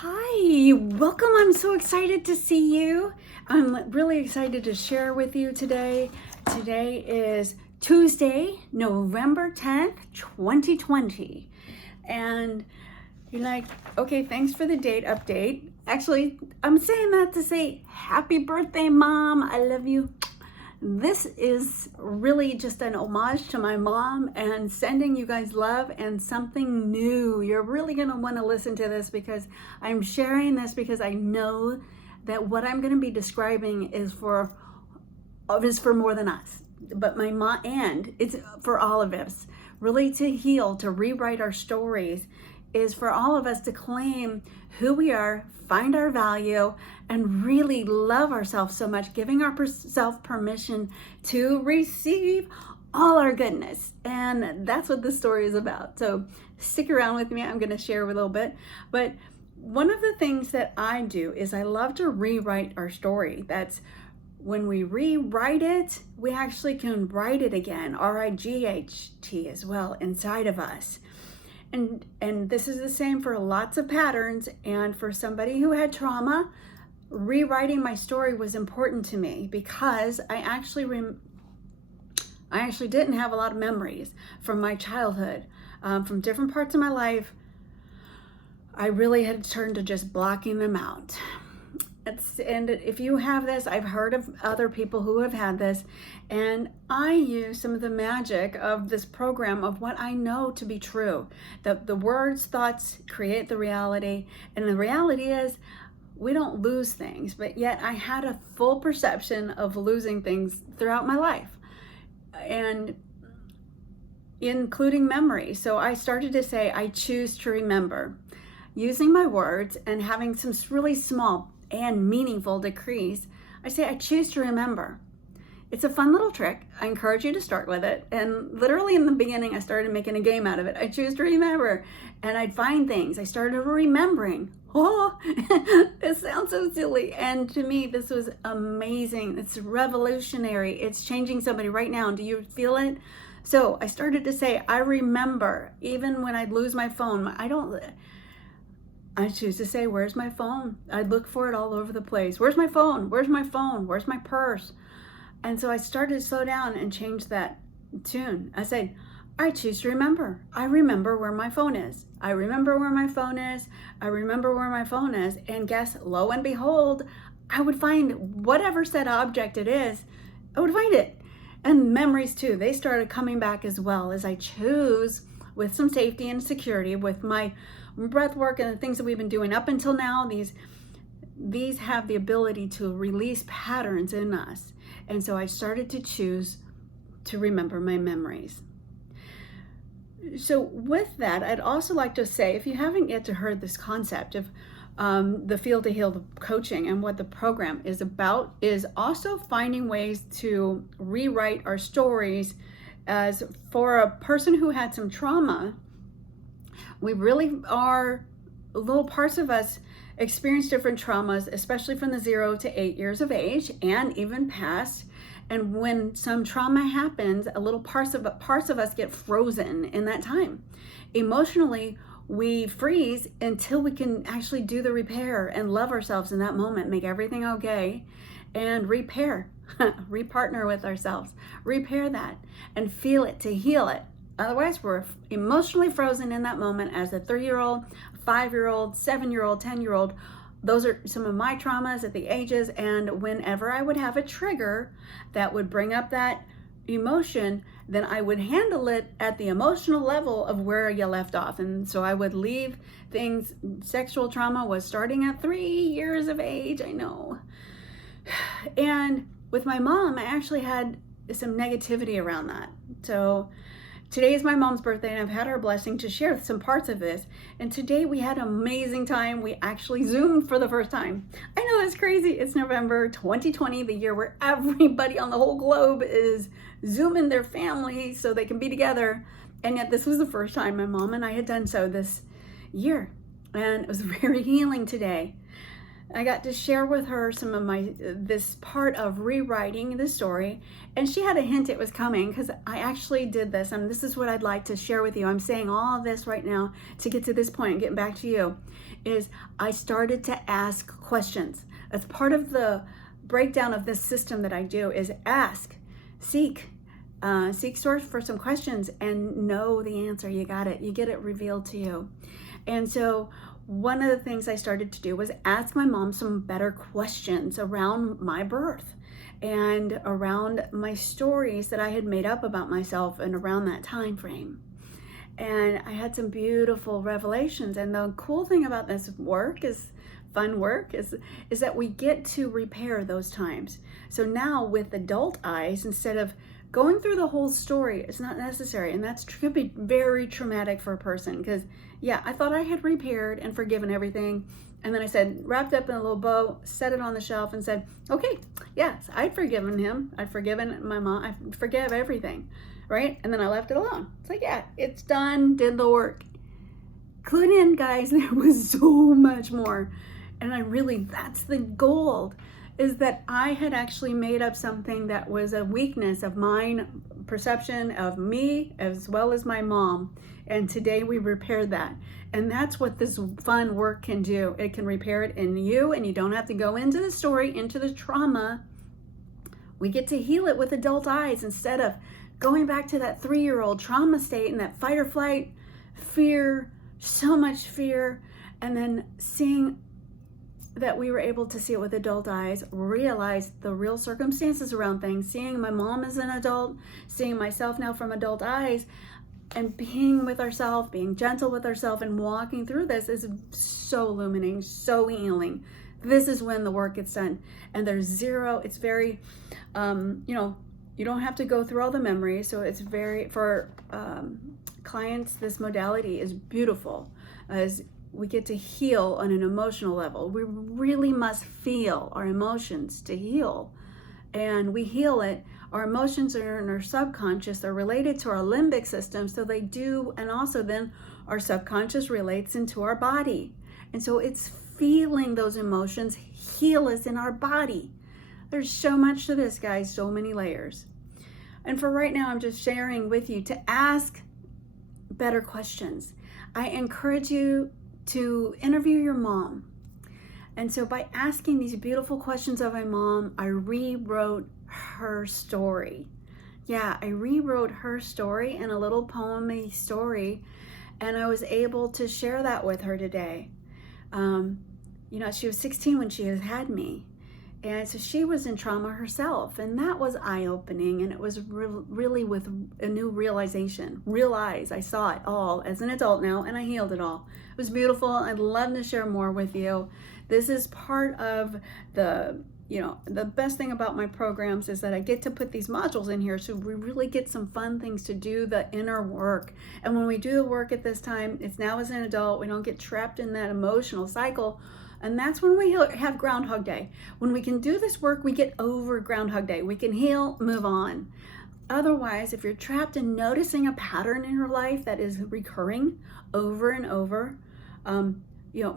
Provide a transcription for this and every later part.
Hi, welcome. I'm so excited to see you. I'm really excited to share with you today. Today is Tuesday, November 10th, 2020. And you're like, okay, thanks for the date update. Actually, I'm saying that to say happy birthday, Mom. I love you. This is really just an homage to my mom and sending you guys love and something new. You're really going to want to listen to this because I'm sharing this because I know that what I'm going to be describing is for more than us. But my mom, and it's for all of us, really to heal, to rewrite our stories, is for all of us to claim who we are, find our value, and really love ourselves so much, giving ourselves permission to receive all our goodness. And that's what this story is about. So stick around with me. I'm going to share a little bit. But one of the things that I do is I love to rewrite our story. That's when we rewrite it, we actually can write it again, R-I-G-H-T as well, inside of us. And this is the same for lots of patterns. And for somebody who had trauma, rewriting my story was important to me because I actually didn't have a lot of memories from my childhood, from different parts of my life. I really had turned to just blocking them out. And if you have this, I've heard of other people who have had this, and I use some of the magic of this program of what I know to be true. That the words, thoughts create the reality, and the reality is we don't lose things, but yet I had a full perception of losing things throughout my life, and including memory. So I started to say, I choose to remember, using my words and having some really small and meaningful decrees. I say, I choose to remember. It's a fun little trick. I encourage you to start with it. And literally in the beginning, I started making a game out of it. I choose to remember. And I'd find things. I started remembering. Oh, it sounds so silly. And to me, this was amazing. It's revolutionary. It's changing somebody right now. Do you feel it? So I started to say, I remember, even when I'd lose my phone. I choose to say, where's my phone? I'd look for it all over the place. Where's my phone? Where's my phone? Where's my purse? And so I started to slow down and change that tune. I said, I choose to remember. I remember where my phone is. I remember where my phone is. I remember where my phone is. And guess, lo and behold, I would find whatever said object it is, I would find it. And memories too, they started coming back as well as I choose with some safety and security with my breath work and the things that we've been doing up until now. These have the ability to release patterns in us. And so I started to choose to remember my memories. So with that, I'd also like to say, if you haven't yet heard this concept of the Feel to Heal coaching and what the program is about, is also finding ways to rewrite our stories. As for a person who had some trauma, we really are, little parts of us experience different traumas, especially from the 0 to 8 years of age and even past. And when some trauma happens, a little parts of us get frozen in that time. Emotionally, we freeze until we can actually do the repair and love ourselves in that moment, make everything okay, and repair, repartner with ourselves, repair that and feel it to heal it. Otherwise, we're emotionally frozen in that moment as a 3-year-old, 5-year-old, 7-year-old, 10-year-old. Those are some of my traumas at the ages. And whenever I would have a trigger that would bring up that emotion, then I would handle it at the emotional level of where you left off. And so I would leave things. Sexual trauma was starting at 3 years of age, I know. And with my mom, I actually had some negativity around that. So today is my mom's birthday, and I've had her blessing to share some parts of this. And today we had an amazing time. We actually Zoomed for the first time. I know that's crazy. It's November 2020, the year where everybody on the whole globe is Zooming their family so they can be together. And yet this was the first time my mom and I had done so this year. And it was very healing today. I got to share with her some of this part of rewriting the story, and she had a hint it was coming because I actually did this, and this is what I'd like to share with you. I'm saying all of this right now to get to this point, getting back to you, is I started to ask questions. As part of the breakdown of this system that I do is ask, seek source for some questions and know the answer. You got it. You get it revealed to you. And so one of the things I started to do was ask my mom some better questions around my birth and around my stories that I had made up about myself and around that time frame. And I had some beautiful revelations. And the cool thing about this work is that we get to repair those times. So now with adult eyes, instead of going through the whole story, it's not necessary. And that's could be very traumatic for a person because, yeah, I thought I had repaired and forgiven everything. And then I said, wrapped up in a little bow, set it on the shelf and said, okay, yes, I'd forgiven him. I'd forgiven my mom. I forgive everything, right? And then I left it alone. It's like, yeah, it's done, did the work. Clued in, guys, there was so much more. And that's the gold, is that I had actually made up something that was a weakness of mine, perception of me, as well as my mom. And today we repaired that. And that's what this fun work can do. It can repair it in you, and you don't have to go into the story, into the trauma. We get to heal it with adult eyes instead of going back to that 3-year-old trauma state and that fight or flight, fear, so much fear, and then seeing that we were able to see it with adult eyes, realize the real circumstances around things, seeing my mom as an adult, seeing myself now from adult eyes, and being with ourselves, being gentle with ourselves, and walking through this is so illuminating, so healing. This is when the work gets done. And it's very, you don't have to go through all the memories. So it's for clients, this modality is beautiful as we get to heal on an emotional level. We really must feel our emotions to heal. And we heal it. Our emotions are in our subconscious. They're related to our limbic system. So they do. And also then our subconscious relates into our body. And so it's feeling those emotions heal us in our body. There's so much to this, guys. So many layers. And for right now, I'm just sharing with you to ask better questions. I encourage you to interview your mom. And so by asking these beautiful questions of my mom, I rewrote her story. Yeah, I rewrote her story in a little poem-y story, and I was able to share that with her today. She was 16 when she had me. And so she was in trauma herself, and that was eye-opening, and it was really with a new realization. I saw it all as an adult now, and I healed it all. It was beautiful. I'd love to share more with you. This is part of the best thing about my programs is that I get to put these modules in here so we really get some fun things to do the inner work. And when we do the work at this time, it's now as an adult, we don't get trapped in that emotional cycle. And that's when we have Groundhog Day. When we can do this work, we get over Groundhog Day. We can heal, move on. Otherwise, if you're trapped in noticing a pattern in your life that is recurring over and over,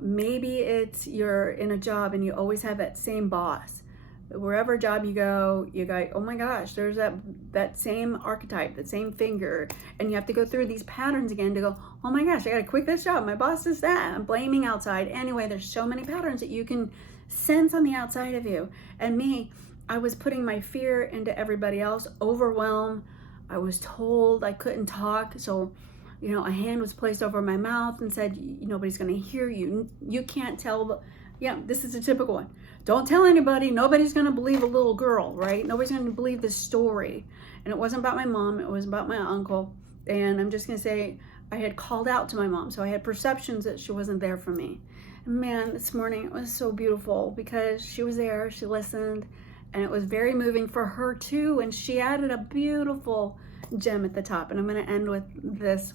maybe it's you're in a job and you always have that same boss. Wherever job you go, oh my gosh, there's that same archetype, that same figure. And you have to go through these patterns again to go, oh my gosh, I gotta quit this job. My boss is that. I'm blaming outside. Anyway, there's so many patterns that you can sense on the outside of you. And me, I was putting my fear into everybody else, overwhelm. I was told I couldn't talk. So, a hand was placed over my mouth and said, nobody's gonna hear you. You can't tell. This is a typical one. Don't tell anybody. Nobody's going to believe a little girl, right? Nobody's going to believe this story. And it wasn't about my mom. It was about my uncle. And I'm just going to say I had called out to my mom. So I had perceptions that she wasn't there for me. And man, this morning it was so beautiful because she was there. She listened. And it was very moving for her too. And she added a beautiful gem at the top. And I'm going to end with this.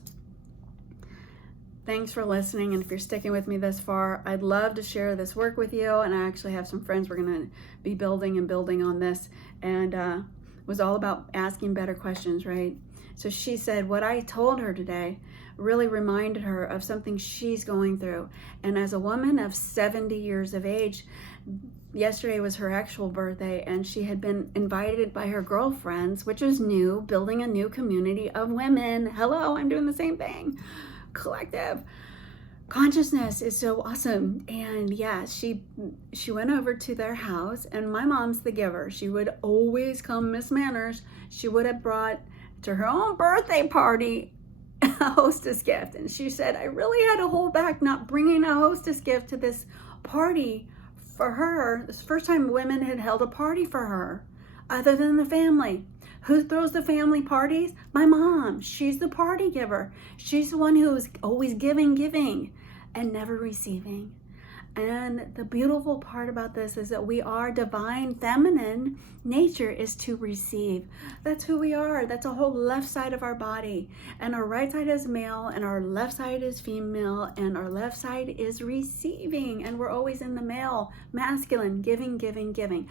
Thanks for listening, and if you're sticking with me this far, I'd love to share this work with you, and I actually have some friends we're going to be building on this, and it was all about asking better questions, right? So she said what I told her today really reminded her of something she's going through. And as a woman of 70 years of age, yesterday was her actual birthday, and she had been invited by her girlfriends, which is new, building a new community of women. Hello, I'm doing the same thing. Collective consciousness is so awesome. And yeah, she went over to their house, and my mom's the giver. She would always come, Miss Manners. She would have brought to her own birthday party a hostess gift. And she said, I really had to hold back not bringing a hostess gift to this party for her. This first time women had held a party for her other than the family. Who throws the family parties? My mom. She's the party giver. She's the one who's always giving and never receiving. And the beautiful part about this is that we are divine feminine. Nature is to receive. That's who we are. That's a whole left side of our body. And our right side is male, and our left side is female, and our left side is receiving. And we're always in the male, masculine, giving.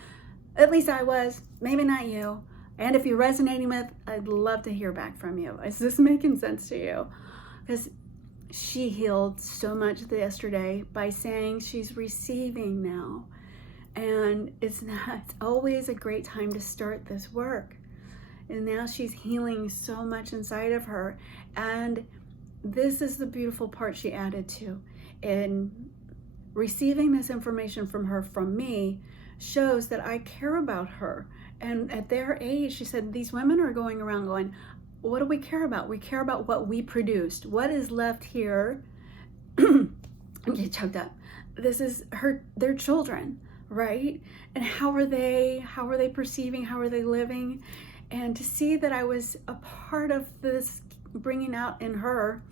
At least I was, maybe not you. And if you're resonating with, I'd love to hear back from you. Is this making sense to you? Because she healed so much yesterday by saying she's receiving now. And it's always a great time to start this work. And now she's healing so much inside of her. And this is the beautiful part she added to. And receiving this information from her, from me, shows that I care about her. And at their age, she said, these women are going around going, what do we care about? We care about what we produced. What is left here? I'm getting choked up. This is their children, right? And how are they perceiving? How are they living? And to see that I was a part of this, bringing out in her,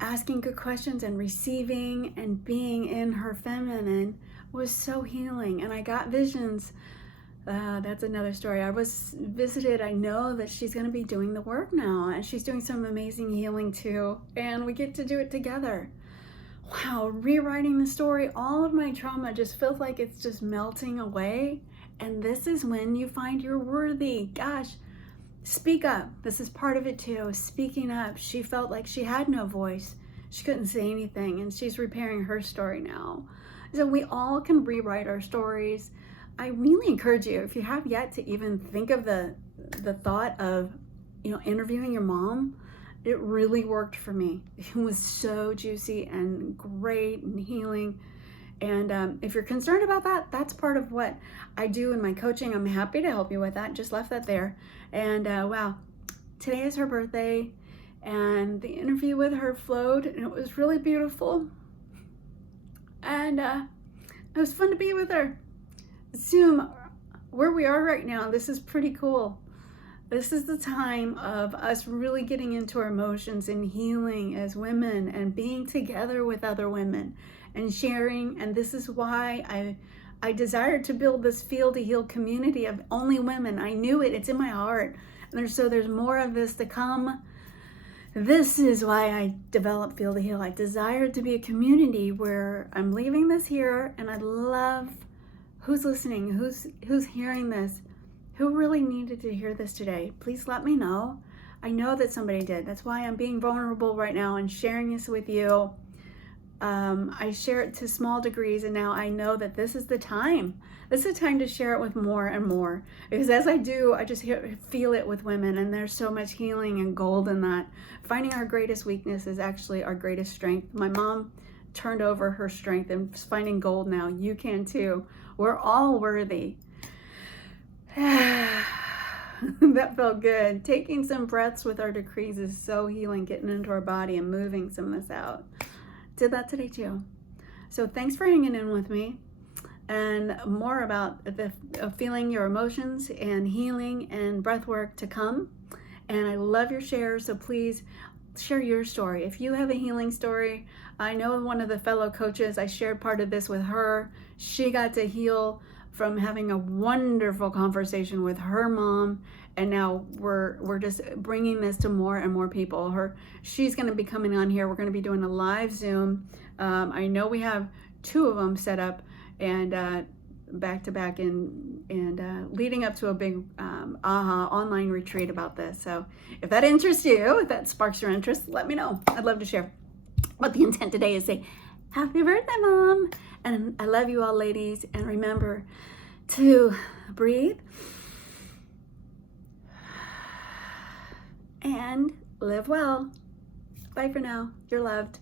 asking good questions and receiving and being in her feminine, was so healing. And I got visions. That's another story. I was visited. I know that she's going to be doing the work now, and she's doing some amazing healing too. And we get to do it together. Wow, rewriting the story. All of my trauma just feels like it's just melting away. And this is when you find you're worthy. Gosh, speak up. This is part of it too. Speaking up. She felt like she had no voice. She couldn't say anything, and she's repairing her story now. So we all can rewrite our stories. I really encourage you, if you have yet to even think of the thought of, interviewing your mom, it really worked for me. It was so juicy and great and healing. And if you're concerned about that, that's part of what I do in my coaching. I'm happy to help you with that. Just left that there. And wow, today is her birthday, and the interview with her flowed, and it was really beautiful. And it was fun to be with her. Zoom, where we are right now, this is pretty cool. This is the time of us really getting into our emotions and healing as women and being together with other women and sharing. And this is why I desired to build this Feel to Heal community of only women. I knew it. It's in my heart. And there's more of this to come. This is why I developed Feel to Heal. I desired to be a community where I'm leaving this here, and I love who's listening, who's hearing this, who really needed to hear this today. Please let me know. I know that somebody did. That's why I'm being vulnerable right now and sharing this with you. I share it to small degrees, and now I know that this is the time. This is the time to share it with more and more. Because as I do, I just feel it with women, and there's so much healing and gold in that. Finding our greatest weakness is actually our greatest strength. My mom turned over her strength and finding gold now. You can too. We're all worthy. That felt good. Taking some breaths with our decrees is so healing, getting into our body and moving some of this out. Did that today too. So thanks for hanging in with me, and more about feeling your emotions and healing and breath work to come. And I love your shares, so please share your story. If you have a healing story, I know one of the fellow coaches, I shared part of this with her. She got to heal from having a wonderful conversation with her mom, and now we're just bringing this to more and more people. She's going to be coming on here. We're going to be doing a live Zoom. I know we have 2 of them set up, and back to back and leading up to a big online retreat about this. So if that interests you, if that sparks your interest, let me know. I'd love to share. But the intent today is say, happy birthday, Mom. And I love you all, ladies. And remember to breathe and live well. Bye for now. You're loved.